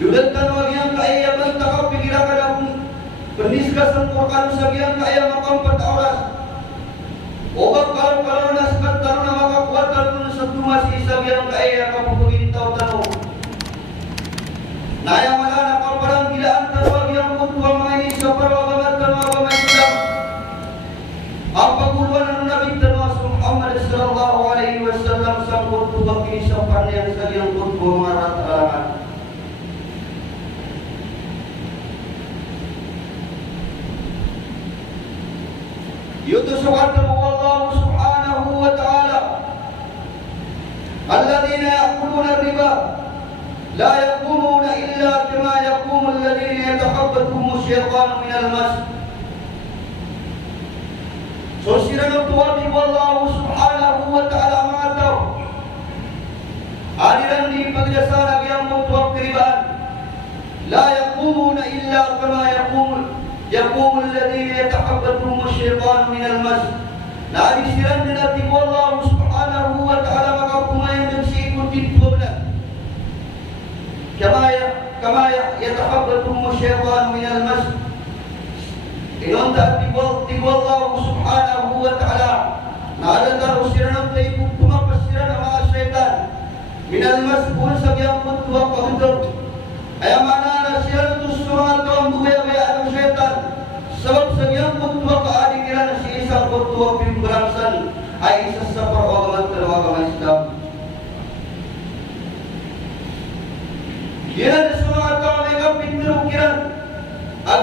Yudatan wagian kaya bantaka pikiran kadang berniska sempurkan sagian kaya makam petauras. Obat kalau naskat taruna maka kuat taruna satu masih sagian kaya kamu pegintau tanu. Nah yang mana nakal parang tidak antar wagian kutua mengaini sopar wagamat dan wagamat Islam. Apa kuruan Nabi Muhammad sallallahu alaihi wasallam sang kutua kini sopar yang sagian kutua mengarat alamat. يتسوعته الله سبحانه وتعالى الذين يأكلون الربا لا يقومون إلا كما يقوم الذين يتخبطهم الشيطان من المس. Sosiran tuwati wallahu subhanahu wa ta'ala mengatakan aliran di pagdasarag yang mutuwag keribaan la yaqumuna illa kama يقوم الذين يتخبطهم الشيطان من المس. Nah disiran dinati Allah subhanahu wa ta'ala maka kumain dan siikutin tuwabna kama yatakhabbathum الشيطان من المس. Inonta tibo Allah subhanahu wa ta'ala nadatar usiran ay kumapasiran ang mga syaitan min almas pun sagyang putwa kahundog ay mana na siya tusungan to ang buhay ang syaitan sebab sagyang putwa kaadikiran si isang putwa pimberangsan ay isa sa parwagaman talawagaman Islam. Yan sa mga tao may kapintirukiran ang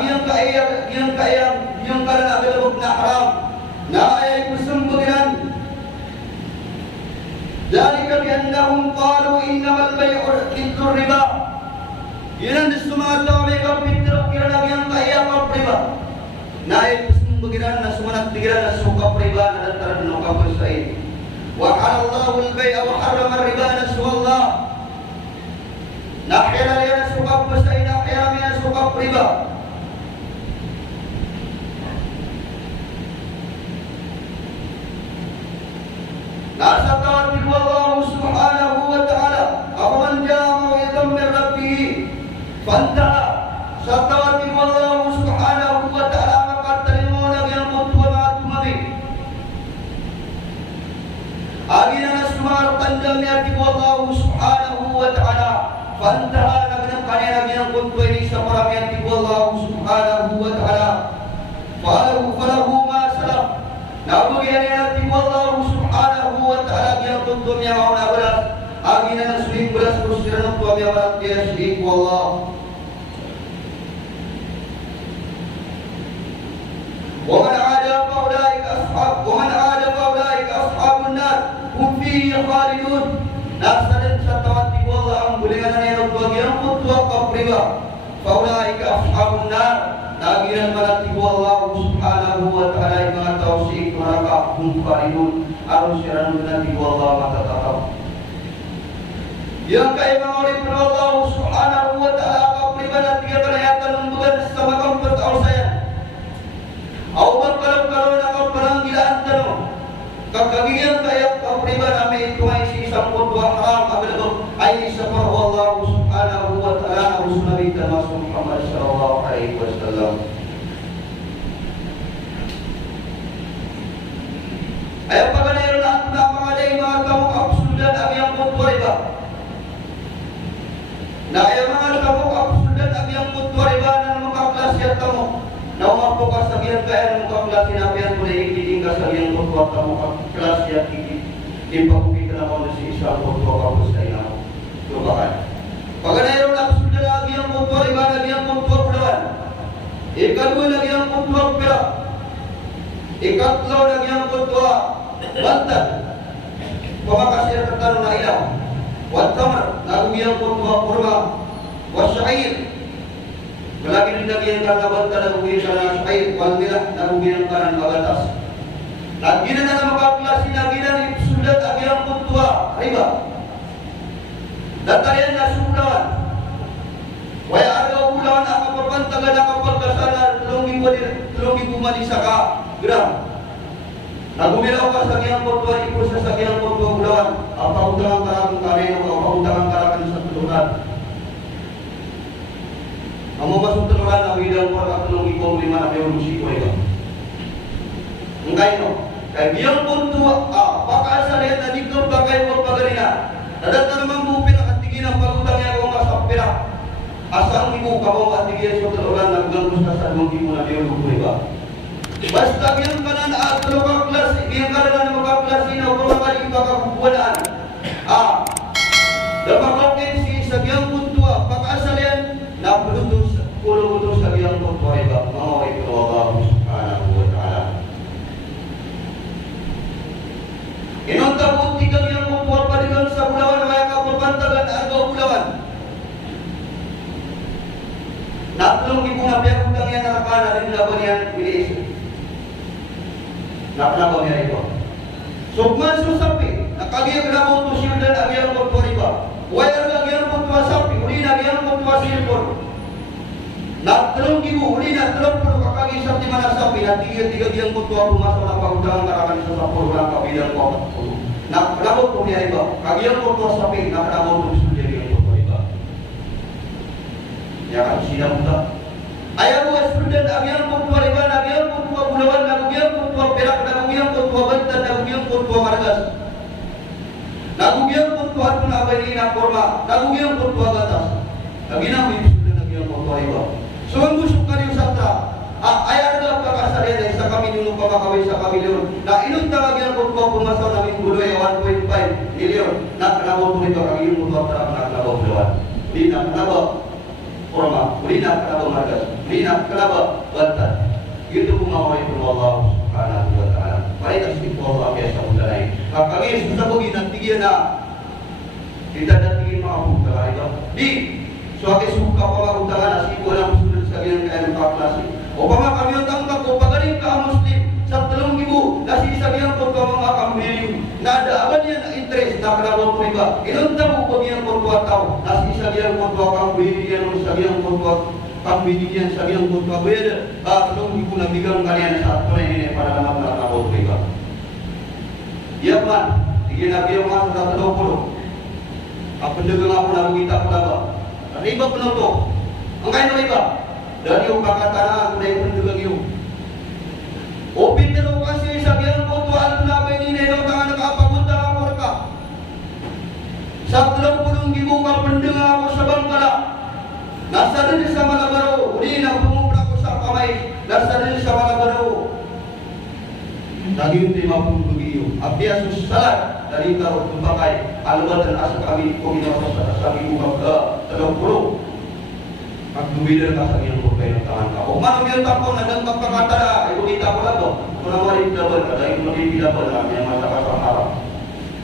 yang kalan agalabog na haram na ay kusumbugiran. Dalika biannahum qalu innamal bay'u mithlu riba. Yan sa mga tao may kapintirukiran ang yang kayang riba na ay kusumbugiran na sumanat tigiran na sukap riba na dantaran ng kapal sa ini. Wa halallahu al-bay'a wa harrama riba na suwallah. Nahyala liya na sukap sa ini, nahyala liya na sukap riba. Nasa tawad Allah subhanahu wa ta'ala afaman ja'a maw'idhan min rabbih fantaha. Sa tawad Allah subhanahu wa ta'ala makatalimo na yang mutwa mga tumabi agi na nasumar tandam niya Allah subhanahu wa ta'ala fantaha nagnang kanina yang mutwa ini sa maramihan Allah subhanahu wa ta'ala falahu ma salaf nabugihan niya Allah subhanahu wa ta'ala yang tuntum yang mauna beras agina na suling beras kusiran tuam yang marat dia syirik wallah. ومن عاد فأولئك أصحاب النار هم فيه خالدون. Nasadan sa tawad ni Allah ang bulingan na niyang bagyang mutwa kapriba فأولئك أصحاب النار nagiran marat ni Allah subhanahu wa ta'ala yung mga tao sa ikmaraka hum khalidun aron siya nang ni Allah matatakap. Yang kaya mga ulit ng Allah subhanahu wa ta'ala kapriba na tiga kanayatan ng bugan sa makang pertao saya awal kalau nak perang gilaan tano kakagiyan kaya kapriba namin ito ay si isang mutwa haram agalabog ay isa pa Allah subhanahu wa ta'ala ang Nabi Muhammad sallallahu alaihi wasallam. Ay paganayon na mga day mga tamok absudan ang iyang mutwa riba na ay mga tamok absudan ang iyang mutwa riba na mga klase at tamok na umapo ka sa iyang kaya ng mga klase na piyan mo na ikiling ka sa iyang mutwa tamok klase at ipakukita na kung si isang mutwa kapos na iyang lubahan. Paganayon na absudan lagi ang mutwa riba lagi ang mutwa pulawan ikadwa lagi ang mutwa pira ikatlo lagi ang mutwa bantad pamakasir ketanong na ilaw watamar nagumiyang mutwa kurma wasyair malagi rin lagi ang kakabanta nagumiyang ka na syair walmilah nagumiyang ka ng abatas nagina na makaklasi nagina ni sudat ang mutwa riba datarian na sumulawan waya arga ulawan ang kapapantagan na kapagkasalan tulungi kumanisa ka gram nagumilaw ka sa giyang mutwa ipos sa giyang mutwa ulawan ang pautangang karakang kareno ang pautangang karakan sa tulungan Amo masuk tenuran na bidang ko at tulong ipong lima na biology ko ito. Ngay no, kay biyang punto, pakaasalihan na dito bagay mo pagalina. Nadat na naman bupin ang tigin ang pagutang niya kung masapira. Asang ibu kamu at tigin sa tenuran na ganggus na sa tulong ipong na biology ko ito. Basta biyang kanan at tulong kaklas, biyang kanan na makaklasin o kung makaling pagkakukulaan. Dapat si sa biyang punto, pakaasalihan na pelutus kulo-kulo sa biyang punto ay ba, mga ito Allah subhanahu wa ta'ala. Inuntabot tigang yang punto padigang sa bulawan, maya kapapantagan argo bulawan. Natlong ibu na biyang utang yan narakana rin laban yan bilis. Nakalabaw niya ito. Sugman susapi, nakagiyag na mo to siya dan agiyang punto riba. Wayar agiyang punto sapi, uli na agiyang punto silpon. Natlong ibu, uli na telong puluh kakagi sa timana sapi, na tiga-tiga diyang punto pumasok na pagutang karakan sa sapuro lang kabilang ko. Nakalabot po niya iba, kagiyang punto sapi, nakalabot po siya diyang punto riba. Ya kan siya punta. Ayaw mo student, agiyang punto riba, agiyang punto bulawan, agiyang punto perak, agiyang punto bantan, agiyang punto margas. Nagugiyang punto at punabay na forma, nagugiyang punto agatas. Lagi na may student, agiyang punto riba. So ang gusto ka rin sa tra, ayar na pagkasalyan sa kami nung pamakawin sa kamilyon. Na inuntawag yan kung pumasaw namin guloy 1.5 milyon. Nakalabaw po ito kami yung mutuwa tra nakalabaw bulawan. Hindi nakalabaw forma, hindi nakalabaw margas, hindi nakalabaw bantan. Ito po mga kayo po Allah subhanahu wa ta'ala. Marita si po Allah kaya sa mula na yun. Kami susabugin at tigyan na kita natigin mga punta ito. Di! So ake suka pa maguntangan na sipo lang sunod sa ganyan kaya ng kaklase. O pa nga kami ang tangkap ko, pagaling ka ang Muslim sa 3,000, nasisabihan ko ka mga kamilyo na daaban yan ang interest na kalabang ko iba. Inunta mo pag yan ko tuwa tao, nasisabihan ko tuwa kang bilyan, sabihan ko tuwa kang bilyan, sabihan ko tuwa beda. 3,000 na bigang kalian sa ato na yun para naman na kalabang ko iba. Iya man, iginabiyang mga sa 30. Ang pendagang ako na magkita ko na ba? Riba penutup. Ang kain riba. Dan yung kakatanaan na yung pendagang yung. O pinero kasi sabihan ko tuwaan na may ninenong tangan nakapagunta ako ka. Sa 30,000 ka pendagang ako sa bangkala. Nasa rin sa Malabaro. Uli na pumupra ko sa kamay. Nasa rin sa Malabaro. Naging 50 yung. Abdiasus salat dari tarot tumpakai alwa dan asa kami kombinasi sa sabi ko talong pulo pag dumider ka sa iyong pagkain ng tangan ka o manong yung tako na nang magpakatara ay kunita ko lang kung na malit laban ka dahil mabibilaban na may masaka sa harap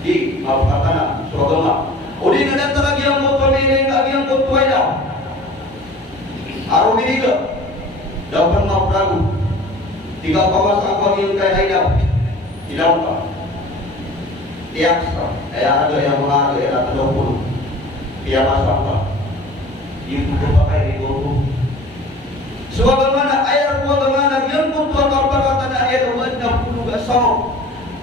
di mapakatana so agama o di na natarag yung mo pamiling agiyang kutuay na araw biniga daw pang maprago tiga pawas ako yung kay daw ilaw ka tiyak ka kaya ada yang mga ada 30 kaya masang ka yung tuto pa kay Rigogo so agamana ayar ko agamana yung punto ang kapakatan na ayar uwan ng pulog asamo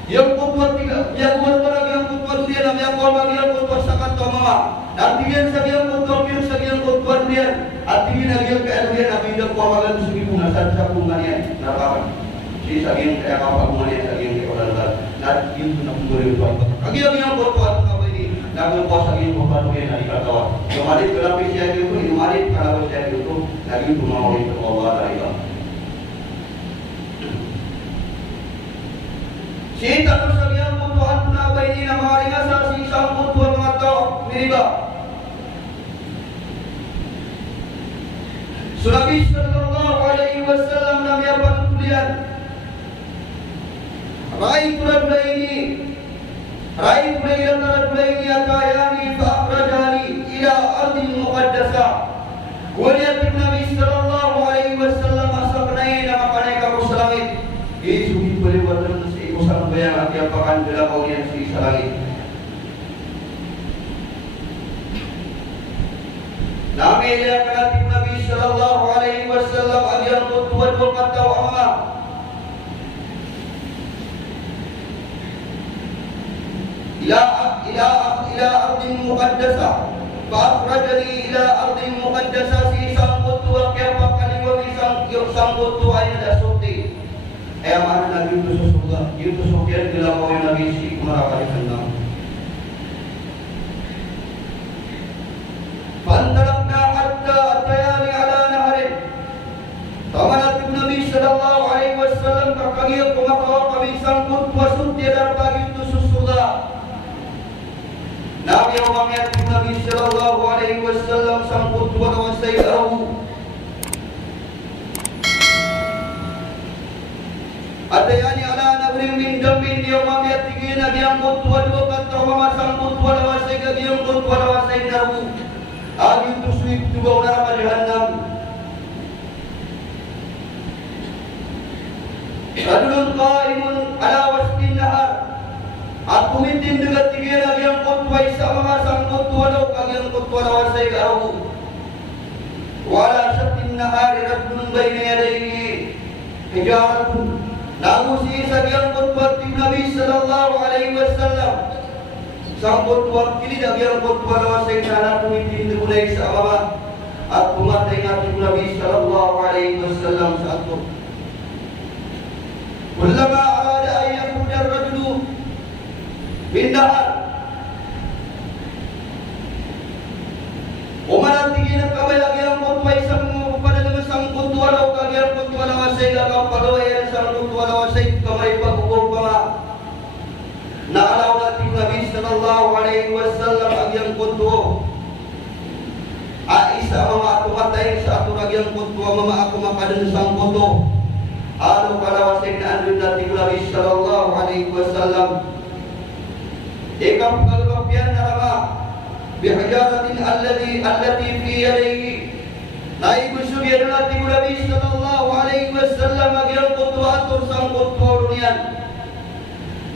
yung punto tiga yung uwan parang yung punto diyan ang yung kumag yung punto sa kanto mga at tingin sa yung punto yung sa yung punto diyan at tingin ang yung kaya diyan ang bidang kumagan sa gipuna sa pungan yan narakan sa yung kaya kapag sa yung kaya na yung pinagmuri ito ay kagiyang yung boto at kabili naging po sa yung paano yan na ikatawa lumalit ka lang siya dito lumalit ka lang siya dito naging tumawin ito Allah na iba si tanong sa yung boto at nabay ni na mga ringasa si isang boto ang mga tao miriba so Nabi sallallahu alaihi wasallam na may patutulian Ra'aytu laylatan rajulaini atayani fa'akhrajani ila ardin muqaddasah. Waliat Nabi sallallahu alaihi wasallam asaknay na makanay ka sa langit. Isuhin baliwatan sa ikusang bayang at yapakan dalawaw niyan sa langit. Namilya ka natin Nabi sallallahu alaihi wasallam agyang tutuwad mo kataw ang mga إلى أرض مقدسة فأخرجني إلى أرض مقدسة في سنقط sangkut tu ay nadasuti. Ay ang naging to sa surga. Yung to sukyan nila ko yung nagisi kumarakalikan lang. فانطلقنا حتى أتيان على نهر Tamanat Nabi sallallahu alaihi wasallam kakagil kumakawa kami sangkut wasut dia dan pagi itu susuga. Nabi Muhammad Nabi sallallahu alaihi wasallam sangkut wa sayyahu. Atayani ala nabrin min damin dia Muhammad tigina diangkut wa dua kata wa sangkut wa sayga diangkut wa sayyahu. Agi itu suit juga neraka jahannam. Rajulun qaimun ala wasqin nahar. Aku mitin dekat tiga lagi yang kutwai sama sang kutwa lau kagi yang kutwa lawasai garahu. Wala syaktin nahari rajulun bayna yadaihi hijaratun. Namu si sagi yang kutwa Nabi sallallahu alaihi wasallam. Sang kutwa kini lagi yang kutwa lawasai kana aku mitin dekulai sama. Aku mata ingat Nabi sallallahu alaihi wasallam saat itu. كلما أراد أن يخرج الرجل من نهر ومناتينا كبير أجيال قطوة يسمى pada dengan sang kutu walau kagian kutu walau wasai gakau pagawa yang sang kutu walau wasai kamari pagugur pama na alaw natin Nabi sallallahu alaihi wasallam agian kutu Aisyah mama aku matain sa ato agian kutu mama aku makadan sang kutu Anu pada wasikna anjun Nabi sallallahu alaihi wasallam ikam kalkapian narama bihajaratin allati fi yadihi naibu subiyan Nabi sallallahu alaihi wasallam agian kutu atur sang kutu dunian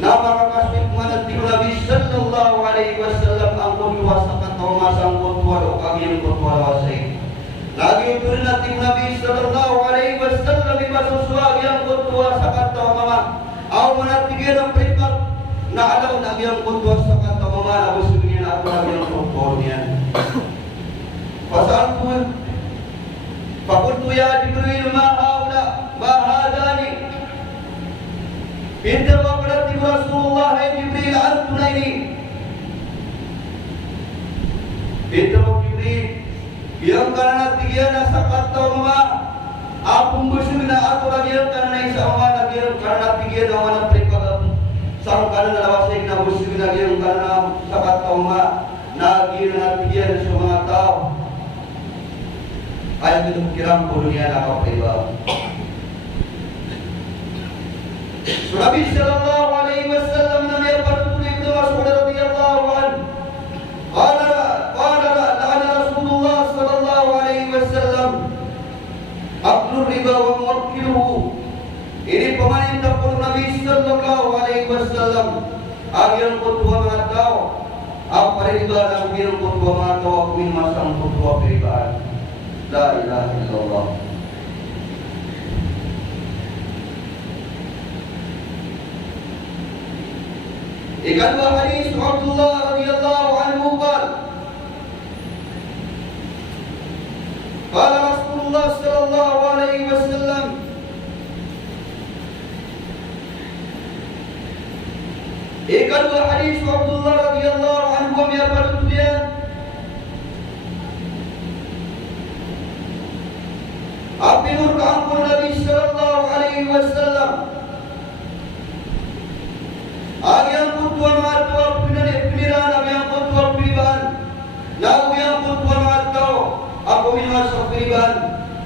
nama kakasih mana Nabi sallallahu alaihi wasallam ang kutu wasakat masang kutu ado agian kutu wasik lagi utur Nabi sallallahu alaihi wasallam ibasusuag yang kutua sakata mama au manatigen ang pripat na alaw na yang kutua sakata mama na busugin ako na yang kutua niyan pasal pun fakultu ya Jibril ma haula ma hadani pintar wa berarti Rasulullah ya Jibril antuna ini pintar Jibril yang karena tiga nasa kata mama, apung busuk na ato lagi yang karena isa mama lagi yang karena tiga na wana prikagam, sang karena lawasik na busuk na yang karena sa kata mama, lagi na tiga na sa mga tao. Ayaw kita kirang po dunia na kapriba. So Nabi sallallahu alaihi wasallam na may patuloy ito Mas'ud radhiyallahu anhu. Abdul riba wa muwakkiluhu. Ini pemerintah pun Nabi sallallahu alaihi wasallam. Agian kutua mga tao. Apa riba na agian kutua mga tao ako minmasang kutua peribaan. La ilaha illallah. Ikadwa hadis Abdullah radhiyallahu anhu qala Rasulullah sallallahu alaihi wasallam ikadwa hadis Abdullah radhiyallahu anhu ya partulian apinur kampun Nabi sallallahu alaihi wasallam agian kutua matua pilihan agian kutua pilihan lagu yang kutua matau aku minum pilihan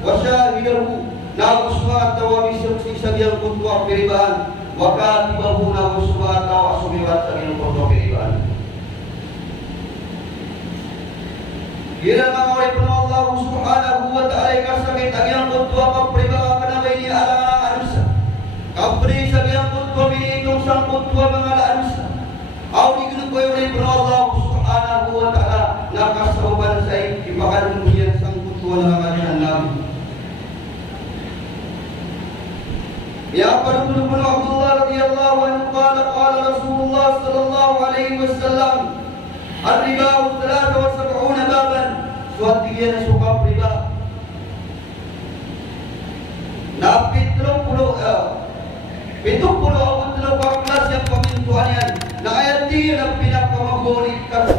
wasyahidahu lagu suatu wabisaksi sagian kutua pilihan wakatibahu lagu suatu asumiwat sagian kutua pilihan Gila mengawai penuh Allah subhanahu wa ta'ala kasabit agian kutua pilihan kenapa ini ala anusa kapri sagian kutua binitong sang kutua mengalaan au digunung koy oleh Allah subhanahu wa ta'ala nakasawaban sa ibakan dunia sang kutua na jahannam ya parul bin Abdullah radhiyallahu anhu qala Rasulullah sallallahu alaihi wasallam ar-riba 73 baban suatu dia suka riba tinggi na pinakamagoni kas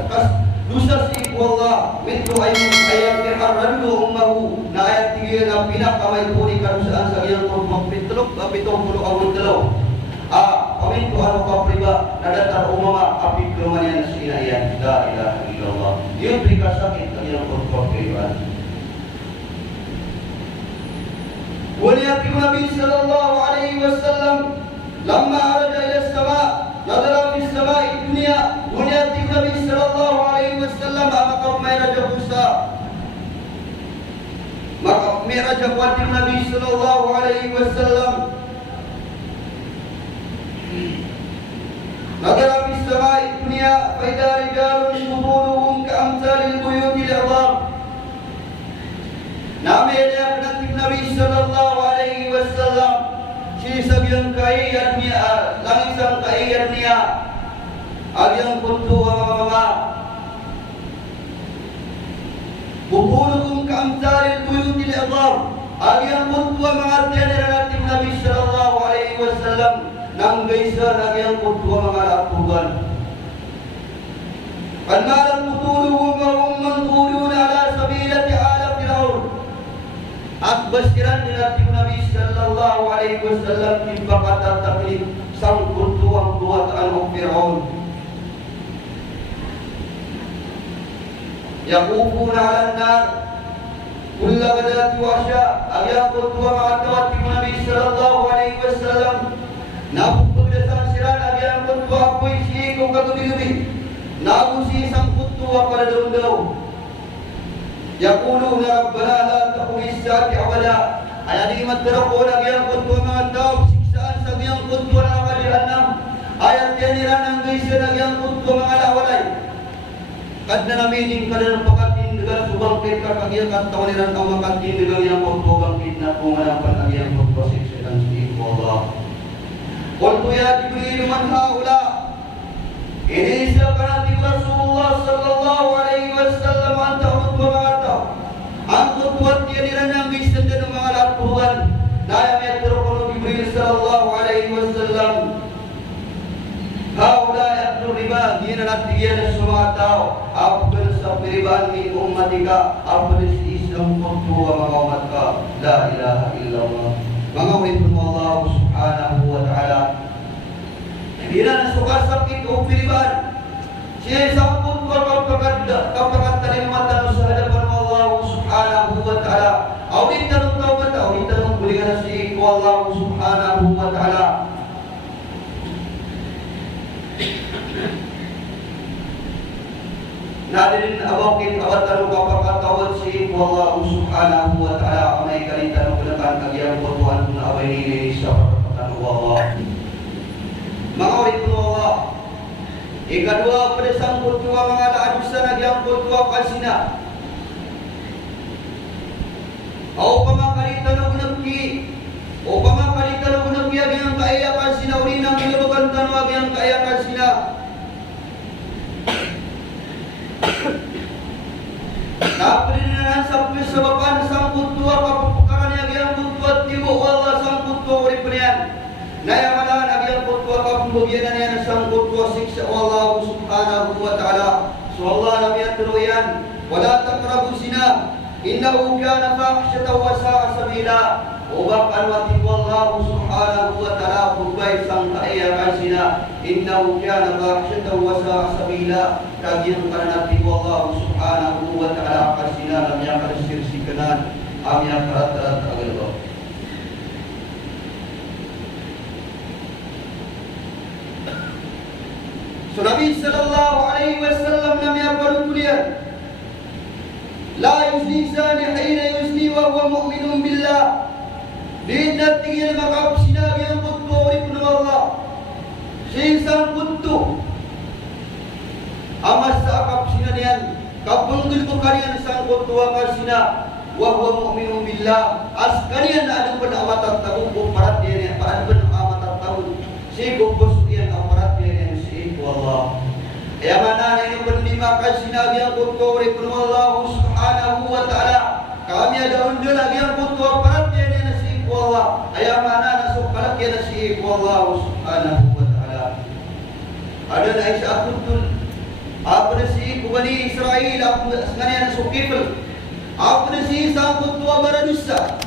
dosa si Allah mito ayat iharran lo umahu na ayat tinggi na pinakamaypuni kadusaan sa iyang magpitlok pitong pulo awal dalaw paminto ano ka priba nadatar umama apik luman yan sa inayan la ilaha illallah yun prikasakit ang iyang pagpapayuan. وليأتي النبي صلى الله عليه وسلم لما عرج إلى السماء نظر في السماء الدنيا وليأتي النبي صلى الله عليه وسلم مقام معراج موسى مقام معراج النبي صلى الله عليه وسلم نظر في السماء الدنيا فإذا رجال قبورهم كأمثال البيوت العظام Namanya Nabi sallallahu alaihi wasallam si sabiang kaya niya langsang kaya niya agyang punto mama bubulukum kamtaril buyutil adham agyang punto mga tiyan Nabi sallallahu alaihi wasallam nang gaysa agyang punto mga atuban kanmalang putuluhum wa hum manturun ala sabilati ala fir'aun at basiran nila Nabi sallallahu alaihi wasallam timbakata taklid sang kuntuang buatan ng Fir'aun. Yakufuna ala nar kulla badati wasya agya kuntuang atawat Nabi sallallahu alaihi wasallam napupagdasan siran agya kuntuang apoy siya kung katubi-tubi nabusi sang kuntuang pada daw-daw. Yaquluna rabbana la taqmis sa'ati abada ayat imat terakon agyang kuntu mga tao siksaan sa agyang kuntu na nakalihanam ayat yaniran ang gaysan agyang kuntu mga lawalay kad na namining kada ng pakatindagan subangkit ka kagyang katawaniran ang makatindagan yung kuntu bangkit na kung anapan agyang kuntu siksaan sa iko Allah kuntu ya Jibril man haula inisa kanati Rasulullah sallallahu alaihi wasallam anta kuntu mga ang kutuat dia diranang bisdan dan mga latuhan na may terkono Jibril sallallahu alaihi wasallam haula yatlu riba dina natiyan sa tao apel sa piribaan min ummatika apel isang kutuwa mga umat ka la ilaha illallah mga ulit mo Allah subhanahu wa ta'ala dina nasukar sakit o piribaan siya isang kutuwa kapag talimatan sa hadapan Allah subhanahu wa ta'ala awit tanong tawbat awit tanong bulingan si iku Allah subhanahu wa ta'ala nadirin awakin awat tanong kapakatawad si iku Allah subhanahu wa ta'ala amay kalitan ng kulakan kagyang butuan na away nili sa kapakatan Allah mga ulit mo Allah ikadua pada sang kutuwa mga laadusan nagyang kutuwa kasina o pamakarita na gunagki o pamakarita na gunagki agyang kaayakan sina ulinang ilabagan tanong agyang kaayakan sina napilinanan sa pisabapan sang kutuwa kapapakaran agyang kutuwa tibo Allah sang kutuwa urip niyan nayamanan agyang kutuwa kapambugyanan niyan sang kutuwa siksa Allah subhanahu wa ta'ala so Allah nabi at tuloyan wala takrabu sina innahu kana fahsyatan wa sa'a sabila ubak anwati wallahu subhanahu wa ta'ala kubay sang kaayakan sina innahu kana fahsyatan wa sa'a sabila kagyang kananati wallahu subhanahu wa ta'ala kasina lamya kalisirsikanan amya karat-karat agalbo so Nabi sallallahu alaihi wasallam namya parutulian la yuzni sani hina yuzni wa huwa mu'minun billah dinat tingil makap sinabi ang kuntu urip ng Allah sisang kuntu amas sa akap sinanian kapunggil ko kanian isang kuntu akal sina wa huwa mu'minun billah as kanian na anong panawatan taong kumparat diyan paano ba ng amatan taong si kumpus diyan ang parat diyan si iku Allah kaya mana ini berdima kan sinabi ang kuntu urip ng Allah subhanahu wa ta'ala kami ada undur lagi yang kuntu parat diyan na si iku Allah kaya mana nasuk parat diyan na si iku Allah subhanahu wa ta'ala Ada na isa atutun. Apa na si Bani Israel, apa sekalian sukifel. Apa na si sangkut tua baradusa.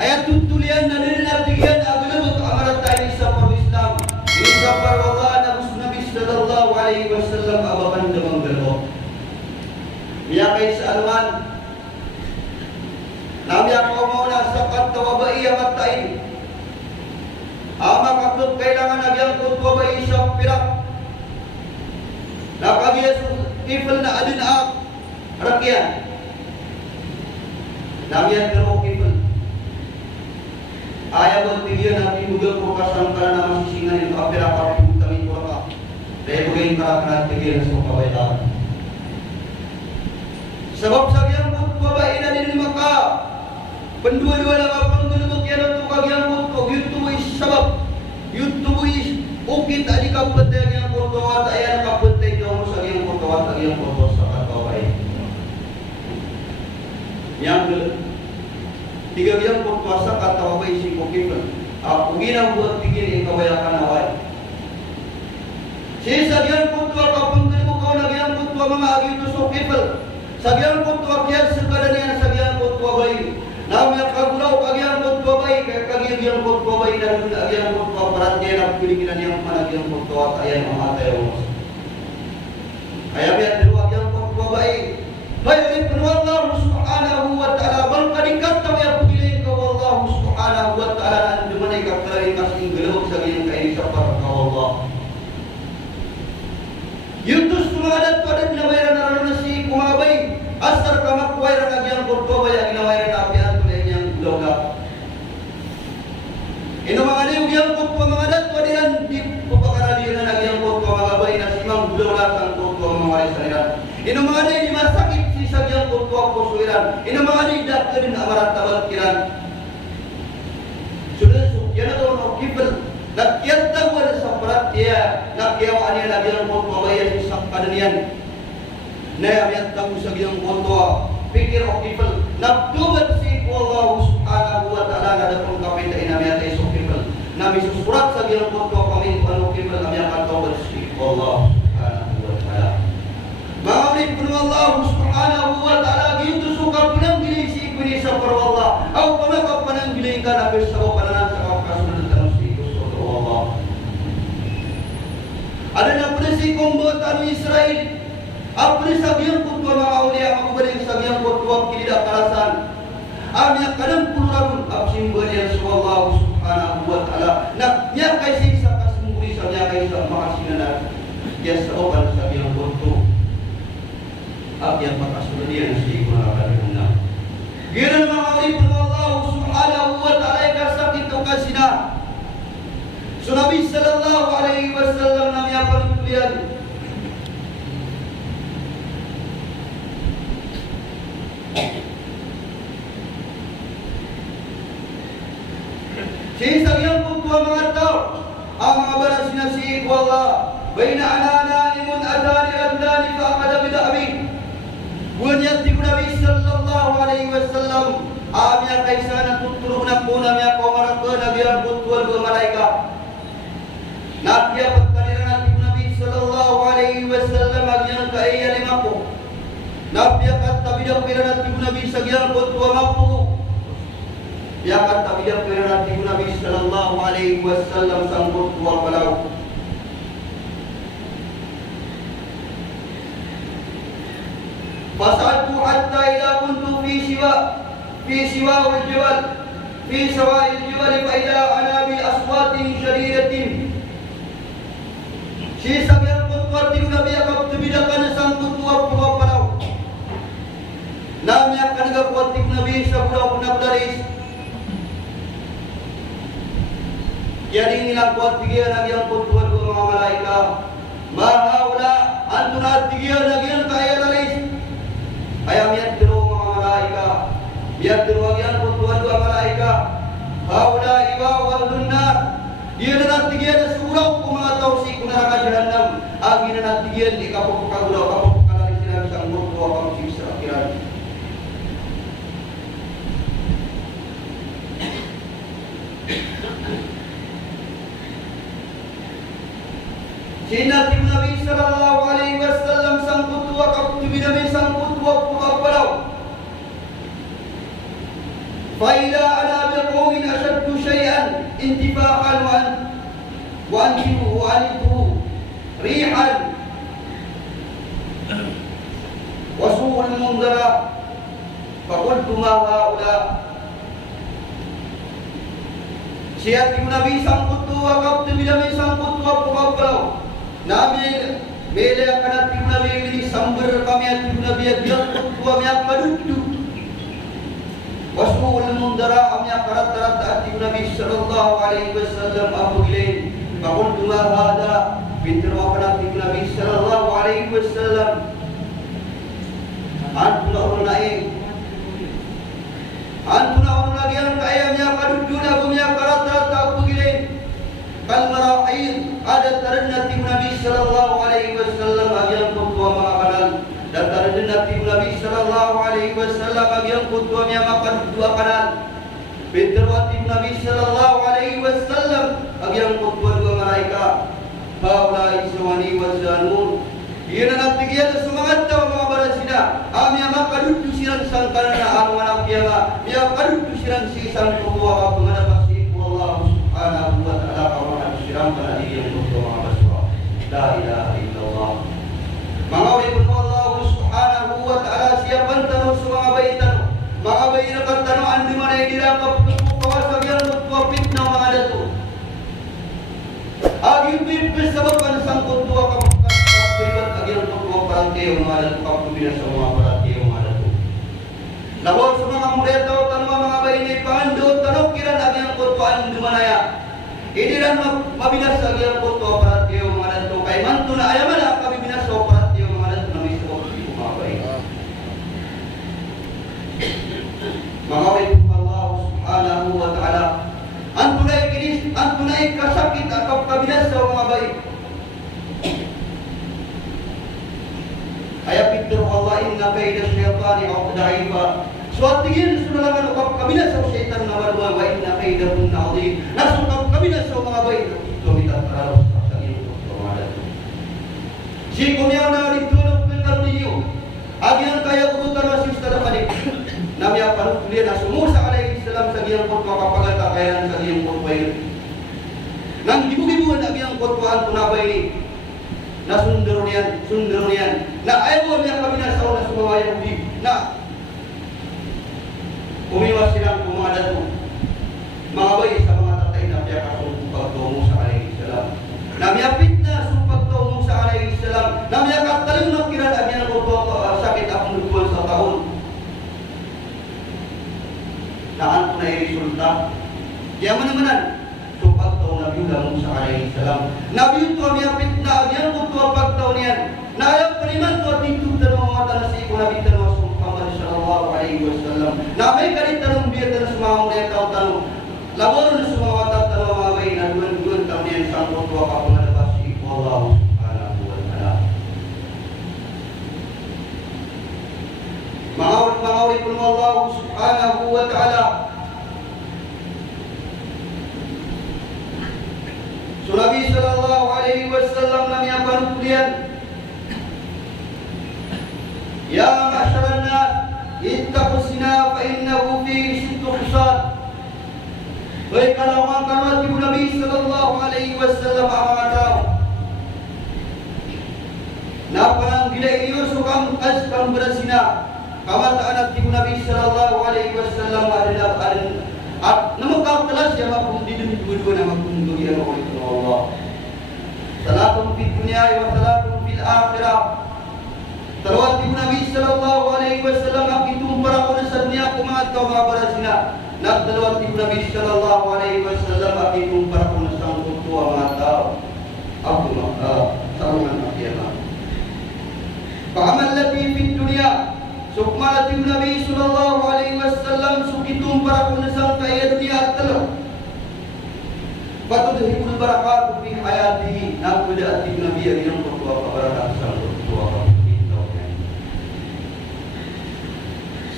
Ayat tutulian na din artigian agulubot amarat tayo sa Islam. Isa parwala na Nabi sallallahu alaihi wasallam ababan damang galo. Miyakay sa alman. Nabi ako mo na sakat tawabai amat tayo. Ama kakub kailangan nagyang tutwabai sa pirak. Nakagiyas kifel na adin ak rakyan. Nabiyan pero kifel. Ayaw mo tigyan natin bugal ko kasangkala na masisingan yung kapira kapitutangin ko ka. Dahil bagayin karakan tigyan sa kabaitan. Sebab sagyang tutwabai na din maka. Pendua-dua na mapangulog yan ang tukagyang tutwag. Sabab YouTube is ukit adi kapatay yang kotoa tayan kapatay dong sa yang kotoa sa kataway. Yang tiga yang kotoa sa kataway si kokifel. Ako ginang buat tigil ang kabayakan away. Si sagyang kotoa kapanggal mo kau nagyang kotoa mga agito sa kokifel. Sagyang kotoa kaya sekadar niya sagyang kotoa bayi. Namanya kagulaw kagyang kotoa bayi kagyang kotoa bayi dan kagyang kotoa paratnya nak pilingan yang mana kagyang kotoa tayan mamatay mo. Kaya biar dua kagyang kotoa bayi. Baik penuh Allah Subhanahu wa taala bang kadikat taw ya pagilin ka Allah Subhanahu wa taala an dumanay ka kalaring kasing gelawag sa gayang kaini sa para ka Allah. Yutus sumadat pada nawaira na si kumabay asar ka makwaira kagyang kotoa bayi ginawaira na ino mga liw yang kutwa mga datwa dinan di papakaradian na nagyang kutwa mga bay na simang budolat ang kutwa mga warisaniran. Ino mga liw di masakit si sagyang kutwa kusuiran. Ino mga liw dakterin amarat tabalkiran. Sudah yan na no kibel. Nakyanta ko na sa parat dia. Nakyawaan niya nagyang kutwa bay sa kadanian. Nayamyanta ko sagyang kutwa. Pikir o kibel. Nagdubat si Allah Subhanahu wa ta'ala na datang kapita inamiyatay sa kibel. Nabi susurat sa gilang kutwa kami kung kibel kami akan tawad si Allah Subhanahu wa ta'ala. Mga ulit po Allah Subhanahu wa ta'ala ginto suka pinanggili si ikuni sa parwallah. Aw pamakap pananggili ka na besaw pananan sa kasunod ng si Gusto Allah. Ada na po na si kumbatan Israel. Apa ni sagyang kutwa mga uliya magubaling sagyang kutwa kinidak karasan. Amya kadang pulurabun absimbal ya Allah Subhanahu wa ta'ala. Nak niya kay sa kasunguri sa niya kay sa makasinan. Dia sa opan sagyang kutwa. Abya makasunod niya si kunakalimuna. Giran mga uliya Allah Subhanahu wa ta'ala kasakit o kasina. So Nabi sallallahu alaihi wasallam namanya panutulian. Si sagyang kutwa mga tao ang mga baras na si Allah bayna anana imun adani adani faqada bida'ami bunyat di Nabi sallallahu alaihi wasallam amya kaisana tutulong na po namya ko maraka nagyang kutwa dua malaika napya pagkaliran di Nabi sallallahu alaihi wasallam agyang kaya lima po napya katabidang piranat di Nabi sagyang kutwa mapu ya kata bidang perhati Nabi sallallahu alaihi wasallam sambut wa balau. Fasaltu hatta ila kuntu fi siwa al-jabal fi sawa al-jabal fa ila ana bi aswatin shadidatin. Si sagyang kutwati Nabi akap tubidakan sambut wa balau. Namanya kanaga kuatik Nabi sa budak nabdaris. Jadi inilah kuat tiga lagi yang kutuan dua mga malaika. Mahaula antuna tiga lagi yang kaya lalis. Ayam yang dua mga malaika. Biar dua lagi yang kutuan dua malaika. Haula iba wal dunar. Dia na tiga na surau kung mga tausi kung neraka jahannam. Agi na tiga di kapok kagulaw kapok kalalis sila isang mutua kapok sa akhirat. Sina tibu Nabi sallallahu alaihi wasallam sang kutua kaptu Nabi sang kutua pukapalau. Faida ala biqaumin ashaddu syai'an intifaqan wa antihu rihan wa su'ul mundara faqultu ma haula. Siya tibu Nabi sang kutua kaptu Nabi sang kutua pukapalau. Nabi bela akan tibu Nabi ini sambar kami tibu Nabi yang kutua yang kadudu. Wasmul mundara amnya karat-karat tibu Nabi sallallahu alaihi wasallam apabila qultu ma hada bintu akan tibu Nabi sallallahu alaihi wasallam antuna lagi yang kayanya kadudu nagumnya karat-karat apabila kal marahil ada taranna tibu Nabi sallallahu alaihi wasallam yang kutua makanan dan taranna tibu Nabi sallallahu alaihi wasallam yang kutua makan dua kanan binterwati Nabi sallallahu alaihi wasallam yang kutua dua malaikat haula iswani wa zanun iyana natigiya semangat tahu mga barasina ami makan du siran sangkana anu anak kiama ya kadu siran si sang kutua pengada pasti Allah subhanahu wa ta'ala siram pada diri yang berdoa berdoa la ilaha illallah mengawali Allah subhanahu wa ta'ala siapan tanu semua baitan mga bayi kan tanu andi mana yang dirangkap kawasan yang berdoa fitnah mengada tu agi pipis sebabkan sang kutua kamukan beribat agi yang berdoa perantau mengada tu kamu bila semua perantau mengada tu labor semua mulia tahu tanu mga bayi ini pandu tanu kira agi yang berdoa andi mana ya ini dan mabinasa yang kotor perhatian mengadat tu kay mantu na ayamala kami binasa perhatian mengadat tu nami sebab itu mabai. Mengawal Allah Subhanahu wa taala. Antunai kasakit atau kabinasa mabai. Ayat itu Allah inna kaida syaitani a'daifa. Suatu tingin sudah lama nak kabinasa syaitan nawar wa inna kaidahun azim. Nasu kabinasa mga bayi itu minta terlalu sakit itu ada. Si kumia na ditulog pintar niyo. Agian kaya kubutan masih sudah panik. Nami apa kuliah nasu Musa alaihi salam sagian kotwa kapagal takayan sagian kotwa ini. Nang ibu-ibu nak biang kotwaan punabay ini. Sunderonian. Na ayaw niya kabinasa na sumaway Yahudi. Na umiwas silang pumada tu mga bayi sa mga tatay na piyaka sumpag to Musa alaihi salam na miyapit na sumpag to Musa alaihi salam na miyakat talim na kirala niya ng sakit akong lutuan sa taon na ano na resulta kaya manamanan sumpag to Nabi Musa alaihi salam Nabi ito miyapit na niya ng pagtaw niyan na ayaw paniman to at ito na mga mata na si Nabi Muhammad sallallahu alaihi wasallam. Namay kalit tanong biya tanong sumawang na tao tanong. Labor na sumawang tanong mga bayi na duwan tanong niyan sang kutua ka pangalabas si Allah subhanahu wa ta'ala. Mangawit pun Allah subhanahu wa ta'ala. So Nabi sallallahu alaihi wasallam namiyapan kulian. Ya ma'asyaran nas ittaqu zina fa innahu fihi sittu khisal. Baik kalauan karuat ibu Nabi sallallahu alaihi wasallam amatau. Napanang gila iyo sukam kang bersina. Kamat anak ibu Nabi sallallahu alaihi wasallam adalah at namukau kelas yang mapun di dua-dua nama pun dunia Allah. Salatun fid dunya wa salatun fil akhirah. Terwat ibu Nabi sallallahu alaihi wasallam akitum para kunasan niya kumaat ka mga barasina. Nagdalawat ibu Nabi sallallahu alaihi wasallam akitum para kunasan kutua mga tao. Aku sarungan akiyama. Pahaman lati fid dunya. Sukmalat ibu Nabi sallallahu alaihi wasallam sukitum para kunasan kaya dunia at talo. Patudhibul barakatuh fi hayatihi. Nagpadaat ibu Nabi yang kutua kabarakat sang kutua.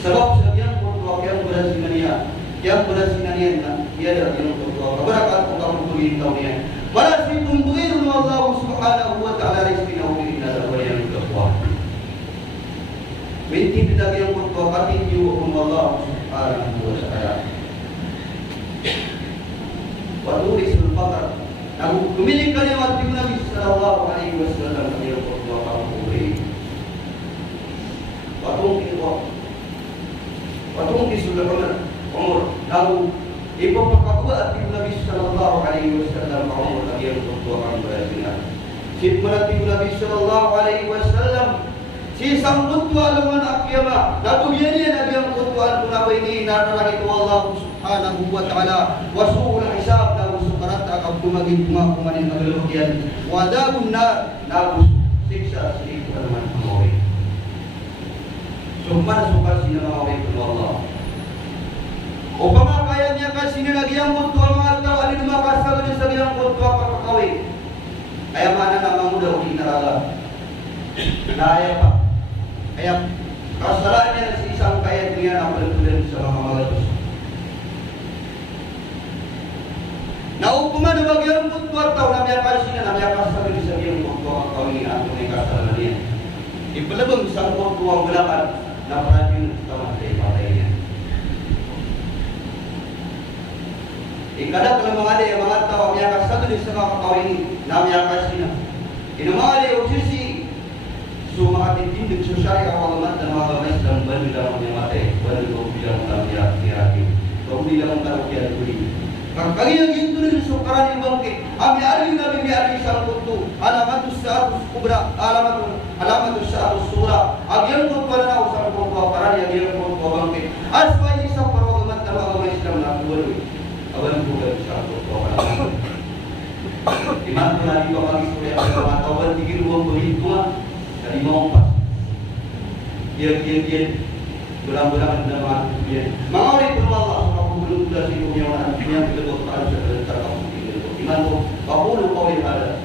Sebab sebagian kutua yang berhasil niat, dia adalah yang kutua. Berakat kamu tulis tahunnya. Wala si tumbuhin mo Allah subhanahu wa ta'ala rizki na umirin na sa yang kapwa. Minti pinagi ang kutwa pati niyo kung Allah subhanahu wa ta'ala. Patulis ng pakar. Nang kumiling ka niya at Nabi sallallahu alaihi wasallam sa iyong kutwa kapuri. Patungkin sudah benar. Umur lalu ipapakawa at Nabi sallallahu alaihi wasallam umur lagi yang bertuakan berasina. Si Nabi sallallahu alaihi wasallam si sang kutwa lawan akyama. Lalu biarnya Nabi yang kutwa punapa ini narang itu Allah subhanahu wa ta'ala wasuul hisab lalu sukarat akab tumagin kumanin magalugyan wadabun nar lalu siksa si teman pengawin. Mana suka sini mengawin Allah. Upama kaya niya kasi nilagyan mo ito ang mga tao, alin makasal niya sa giyang mo ito ang kakawin. Kaya mana naman mo daw kinarala. Naya pa. Kaya kasalaan niya sa isang kaya niya na pala sa mga malados. Naupama na bagyang mo ito ang tao na niya kasi na niya kasal niya sa giyang mo ito ang kakawin at may kasalan niya. Ipalabang isang mo ito ang balakan na parang taman sa ipatay niya. Ikada kalau mengalih yang mengatakan yang satu di setengah kau ini namanya kasih. Ini mengalih uji semua hati tindik sosial awal mat dan awal Islam baru dalam yang mati baru kau bilang dalam hati kau bilang dalam hati. Kali yang itu ni sukaran yang bangkit. Ami ari nabi ari sang kutu alamatus sa'atus kubra alamatus sa'atus sura. Agian kutu na usang kutu para yang kutu bangkit. Aswai sa parawamat dan awal Islam na kuwari. Awan juga bisa berkata. Di mana nanti bapak istri yang berkata tinggi ruang berhitungan dari mau pas. Dia berang-berang dalam dia. Mengawali pun Allah aku belum sudah situ yang kita berkata secara terkait. Di mana aku kau ada